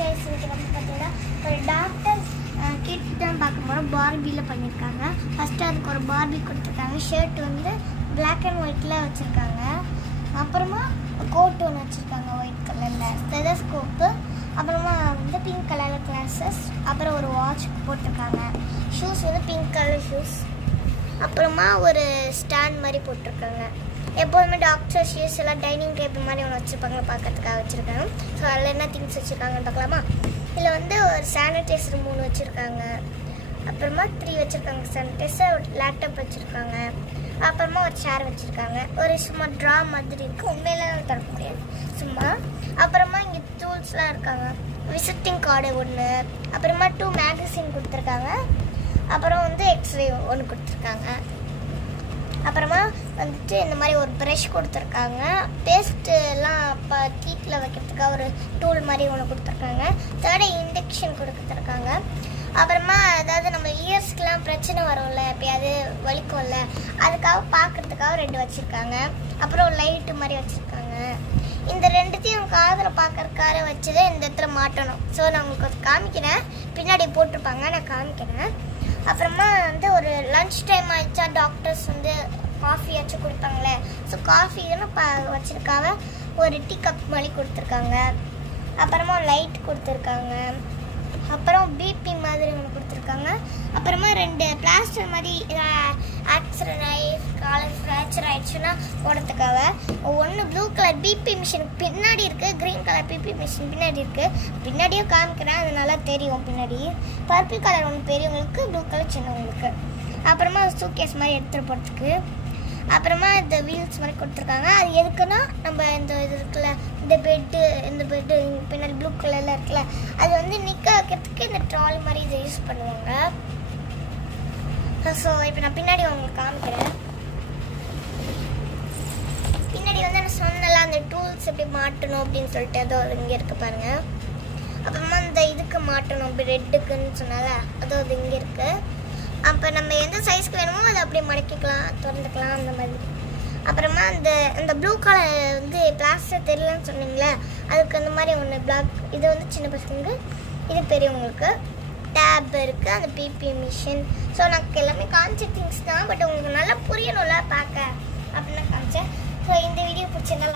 Guys இன்னைக்கு நம்ம பார்த்தீங்கன்னா ஒரு டாக்டர் கிட் தான் பார்க்க போகிறோம். பார்பியில் பண்ணியிருக்காங்க. ஃபஸ்ட்டு அதுக்கு ஒரு பார்பி கொடுத்துருக்காங்க. ஷர்ட் வந்து பிளாக் அண்ட் ஒயிட்டில் வச்சுருக்காங்க. அப்புறமா கோட் ஒன்று வச்சுருக்காங்க ஒயிட் கலரில், ஸ்டெதஸ்கோப்பு, அப்புறமா வந்து பிங்க் கலரில் கிளாஸஸ், அப்புறம் ஒரு வாட்ச் போட்டிருக்காங்க. ஷூஸ் வந்து பிங்க் கலர் ஷூஸ், அப்புறமா ஒரு ஸ்டாண்ட் மாதிரி போட்டிருக்காங்க. எப்போதுமே டாக்டர் ஷீஸ் எல்லாம் டைனிங் டேபிள் மாதிரி ஒன்று வச்சுருப்பாங்க, பார்க்கறதுக்காக வச்சுருக்காங்க. ஸோ அதில் என்ன திங்ஸ் வச்சுருக்காங்கன்னு பார்க்கலாமா? இதில் வந்து ஒரு சானிடைசர் 3 வச்சுருக்காங்க, அப்புறமா 3 வச்சுருக்காங்க சானிடைசர், ஒரு லேப்டாப் வச்சுருக்காங்க, அப்புறமா ஒரு சேர் வச்சுருக்காங்க. ஒரு சும்மா ட்ரா மாதிரி இருக்குது, உண்மையிலாம் தர முடியாது சும்மா. அப்புறமா இங்கே டூல்ஸ்லாம் இருக்காங்க. விசிட்டிங் கார்டு ஒன்று, அப்புறமா 2 மேகசின் கொடுத்துருக்காங்க, அப்புறம் வந்து எக்ஸ்ரே ஒன்று கொடுத்துருக்காங்க. அப்புறமா வந்துட்டு இந்த மாதிரி ஒரு ப்ரஷ் கொடுத்துருக்காங்க. பேஸ்ட்டு எல்லாம் அப்போ டீத்தில் வைக்கிறதுக்காக ஒரு டூல் மாதிரி ஒன்று கொடுத்துருக்காங்க. தேர்டு இன்ஜெக்ஷன் கொடுத்துருக்காங்க. அப்புறமா அதாவது நம்ம இயர்ஸ்க்கெலாம் பிரச்சனை வரும்ல, எப்பயாவது வலிக்கும்ல, அதுக்காக பார்க்குறதுக்காக 2 வச்சுருக்காங்க. அப்புறம் ஒரு லைட்டு மாதிரி வச்சுருக்காங்க. இந்த 2த்தையும் காதில் பார்க்கறதுக்காக வச்சதை இந்த இடத்துல மாட்டணும். ஸோ நான் உங்களுக்கு அது காமிக்கிறேன், பின்னாடி போட்டிருப்பாங்க, நான் காமிக்கிறேன். அப்புறமா வந்து ஒரு லன்ச் டைம் ஆகிடுச்சா டாக்டர்ஸ் வந்து காஃபியாச்சும் கொடுப்பாங்களே, ஸோ காஃபின்னு வச்சுருக்காங்க. ஒரு டீ கப் மாதிரி கொடுத்துருக்காங்க. அப்புறமா லைட் கொடுத்துருக்காங்க. அப்புறம் பிபி மாதிரி ஒன்று கொடுத்துருக்காங்க. அப்புறமா 2 பிளாஸ்டர் மாதிரி ஆக்சிடென்ட் ஆகி காலேஜ் ஃப்ராக்சர் ஆகிடுச்சுன்னா போடுறதுக்காக ஒன்று ப்ளூ கலர் பிபி மிஷினுக்கு பின்னாடி இருக்குது, க்ரீன் கலர் பிபி மிஷின் பின்னாடி இருக்குது. பின்னாடியும் காமிக்கிறேன், அது நல்லா தெரியும். பின்னாடி பர்பிள் கலர் ஒன்று பெரியவங்களுக்கு, ப்ளூ கலர் சின்னவங்களுக்கு. அப்புறமா சூட்கேஸ் மாதிரி எடுத்துகிட்டு போகிறதுக்கு. அப்புறமா இந்த வீல்ஸ் மாதிரி கொடுத்துருக்காங்க. அது எதுக்குன்னா நம்ம இந்த இது இருக்குல்ல, இந்த பெட்டு பின்னாடி ப்ளூ கலரில் இருக்குல்ல, அது வந்து நிற்க வைக்கிறதுக்கு இந்த ட்ராலி மாதிரி இதை யூஸ் பண்ணுவாங்க. ஸோ இப்போ நான் பின்னாடி உங்களுக்கு காமிக்கிறேன். பின்னாடி வந்து நான் சொன்னலாம் அந்த டூல்ஸ் எப்படி மாட்டணும் அப்படின்னு சொல்லிட்டு அதோ இங்கே இருக்குது பாருங்கள். அப்புறமா இந்த இதுக்கு மாட்டணும், இப்படி ரெட்டுக்குன்னு சொன்னால அதோ அது இங்கே இருக்குது. அப்போ நம்ம எந்த சைஸ்க்கு வேணுமோ அதை அப்படியே மடக்கிக்கலாம், திறந்துக்கலாம், அந்த மாதிரி. அப்புறமா அந்த ப்ளூ கலர் வந்து பிளாஸ்டர் தெரியலன்னு சொன்னீங்களே, அதுக்கு அந்த மாதிரி ஒன்று பிளாக், இது வந்து சின்ன பசங்களுக்கு, இது பெரியவங்களுக்கு. டேப் இருக்குது, அந்த பிபி மிஷின். ஸோ எனக்கு எல்லாமே காமிச்ச திங்ஸ் தான், பட் உங்களுக்கு நல்லா புரியணும்ல பார்க்க அப்படின்னு காமிச்சேன். ஸோ இந்த வீடியோ பிடிச்சிருந்தா